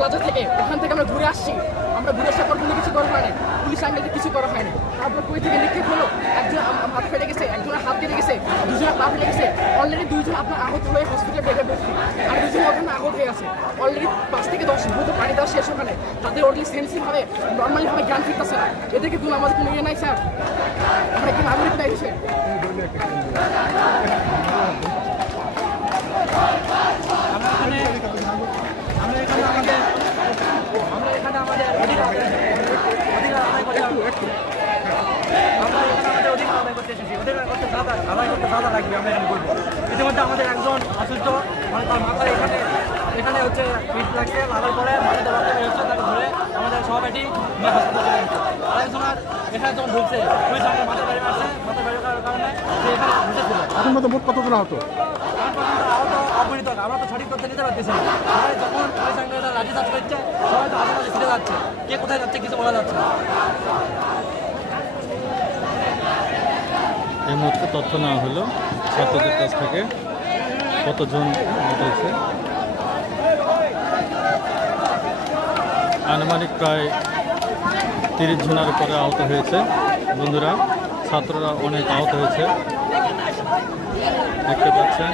Plaza থেকে ওখান থেকে আমরা ঘুরে আসছি, আমরা ঘুরে আসার পর কোনো কিছু করা হয় না, পুলিশ আঙ্গেলতে কিছু করা হয়নি। তারপর কই থেকে নিক্ষেপ হলো, একজন হাত ফেটে গেছে, একজনের হাত কেটে গেছে, দুজনের পা ফেটে গেছে, অলরেডি 2 জন আপনার আহত হয়ে হসপিটালে বেডে ভর্তি, আর 2 জন ওখানে আহত হয়ে আছে। অলরেডি 5 থেকে 10 ভূত পানি দেওয়া শেষ ওখানে, তাদের অলরেডি সেন্সিভ ভাবে নর্মালি ভাবে জ্ঞান ফিরতেছে না। এদেরকে কোনো আমাদের কোনো ইয়ে নাই স্যার, আমরা কি নাগরিক নাই দেশে? ইতিমধ্যে আমাদের একজন অসুস্থ, মানে তার মাথায় এখানে হচ্ছে পিঠ লাগছে, লাগার পরে মাটিতে রক্ত বেরোচ্ছে, তাকে ধরে আমাদের সহপাঠী হাসপাতালে গেছে। আরেকজনের এখানে যখন ঢুকছে পুলিশ আমাদের মাথায় বাড়ি মারছে, মাথায় বাড়ি করার কারণে সে এখানে ঢুকেছিল। এখন মতো মোট কতজন আহত? আহত অগণিত, আমরা তো সঠিক তথ্য নিতে পারতেছি না। সবাই যখন পুলিশ আঙ্গেলরা লাঠি চার্জ করছে, সবাই তো আশেপাশে ফিরে যাচ্ছে, কে কোথায় যাচ্ছে কিছু বলা যাচ্ছে না। এই মুহূর্তে তথ্য নেওয়া হলো ছাত্রদের কাছ থেকে কতজন হয়েছে। আনুমানিক প্রায় 30 জনের উপরে আহত হয়েছে। বন্ধুরা, ছাত্ররা অনেক আহত হয়েছে দেখতে পাচ্ছেন।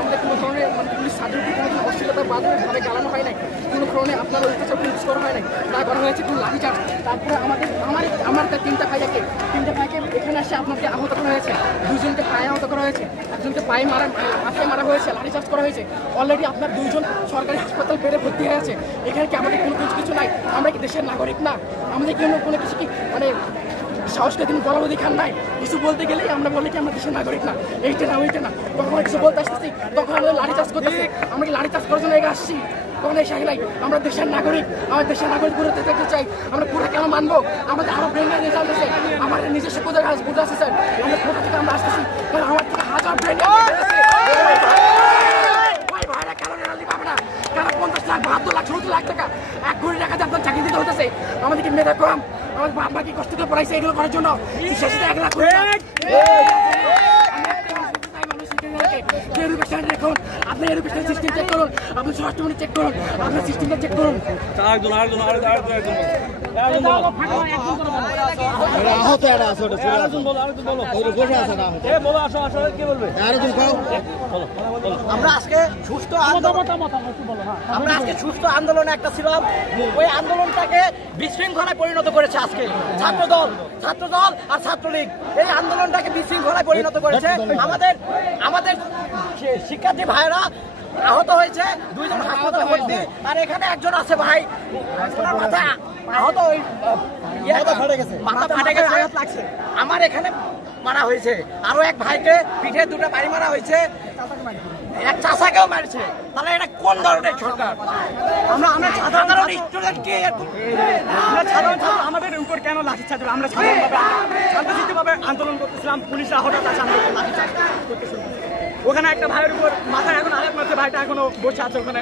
আমাদের কোনো ধরনের মানে পুলিশ সার্টিফিকেট কোনো অশ্লীলতার বাধাভাবে গালানো হয় নাই, কোনো ধরনের আপনার অত্যাচার ইউজ করা হয় নাই, তা করা হয়েছে কোনো লাঠিচার্জ। তারপরে আমার তার 3টা ভাইকে এখানে আসে আপনাকে আহত করা হয়েছে, 2জনকে পায়ে আহত করা হয়েছে, একজনকে মাথায় মারা হয়েছে, লাঠিচার্জ করা হয়েছে। অলরেডি আপনার 2জন সরকারি হাসপাতাল বেড়ে ভর্তি হয়ে আছে। এখানে কি আমাদের কোনো কিছু নাই? আমরা কি দেশের নাগরিক না? আমাদের কি কোনো কিছু কি মানে সাহসকে তিনি বলার অধিকার নাই? কিছু বলতে গেলেই আমরা বলি কি আমরা দেশের নাগরিক না, এইটা না ওইটা না। তখন কিছু বলতে আসতেছি, তখন আমাদের লাঠি চাষ করতেছি, আমরা কি লাঠি চাষ করার জন্য এগিয়ে আসছি? তখন এই সাহিলাই আমরা দেশের নাগরিক, আমার দেশের নাগরিক ঘুরে দেখতে চাই, আমরা পুরো কেন মানবো? আমাদের আরো ব্রেন রেজাল্ট আছে, আমাদের নিজস্ব কোথায় বুঝে আছে স্যার, আমরা কোথা থেকে আমরা আসতেছি, কারণ আমার থেকে হাজার ব্রেন ভাইরা কেন রেজাল্ট পাবে না? কারণ 50 লাখ 72 লাখ 70 লাখ টাকা 1 কোটি টাকা দিয়ে আপনার চাকরি দিতে হতেছে। আমাদেরকে মেধা কম, আমাদের বাবা কি কষ্ট করে পড়াইছে এগুলো করার জন্য? শেষে 1 লাখ দেখুন, আপনি এডুকেশন সিস্টেম চেক করুন, আপনি স্বাস্থ্য চেক করুন, আপনার সিস্টেমটা চেক করুন। আমরা আজকে সুস্থ আন্দোলনে একটা ছিলাম, ওই আন্দোলনটাকে বিশৃঙ্খলায় পরিণত করেছে আজকে ছাত্রদল আর ছাত্রলীগ। এই আন্দোলনটাকে বিশৃঙ্খলায় পরিণত করেছে। আমাদের শিক্ষার্থী ভাইরা আহত হয়েছে, 2জন হাসপাতালে ভর্তি, আর এখানে একজন আছে ভাই, ওনার মাথায় আহত, মাথা ফাটে গেছে, আঘাত লাগছে। আমার এখানে মারা হয়েছে, আরো এক ভাইকে পিঠে 2টা বাড়ি মারা হয়েছে, এক চাচাকেও মারছে। তাহলে এটা কোন ধরনের সরকার? আমরা সাধারণ স্টুডেন্টকে আমাদের উপর কেন লাঠিচার্জ? আমরা শান্তিভাবে আন্দোলন করতেছিলাম, পুলিশরা হঠাৎ আসে আমাদের লাঠিচার্জ করতে শুরু করছে। ওখানে একটা ভাইয়ের উপর মাথায় এখন আঘাত মারছে, ভাইটা এখনো বসে আছে ওখানে।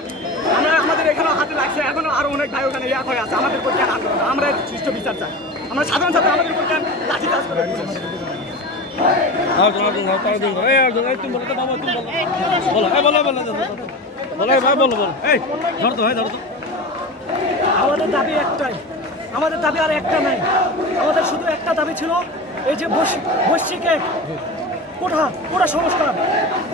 আমাদের এখানেও হাতে লাগছে, এখনো আরো অনেক ভাই ওখানে ইয়া হয়ে আছে। আমাদের উপর কেন আন্দোলন? আমরা সুষ্ঠু বিচার চাই। আমরা সাধারণ ছাত্র, আমাদের উপর কেন লাঠিচার্জ করে? আমাদের দাবি একটাই, আমাদের দাবি আর একটা নাই। আমাদের শুধু একটা দাবি ছিল, এই যে বৈশ্বিক কোটা সংস্কার,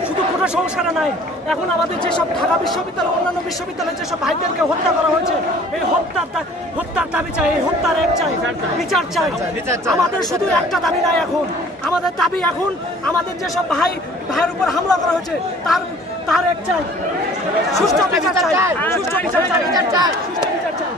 শুধু কোটা সংস্কার নাই, এখন আমাদের যেসব ঢাকা বিশ্ববিদ্যালয় অন্যান্য বিশ্ববিদ্যালয়ে যেসব ভাইদেরকে হত্যা করা হয়েছে, এই হত্যার দাবি চাই, এই হত্যার বিচার চাই। আমাদের শুধু একটা দাবি নাই এখন, আমাদের দাবি এখন আমাদের যেসব ভাইয়ের উপর হামলা করা হয়েছে তার চাই, সুষ্ঠু বিচার চাই, সুষ্ঠু বিচার চাই, বিচার চাই, সুষ্ঠু বিচার চাই।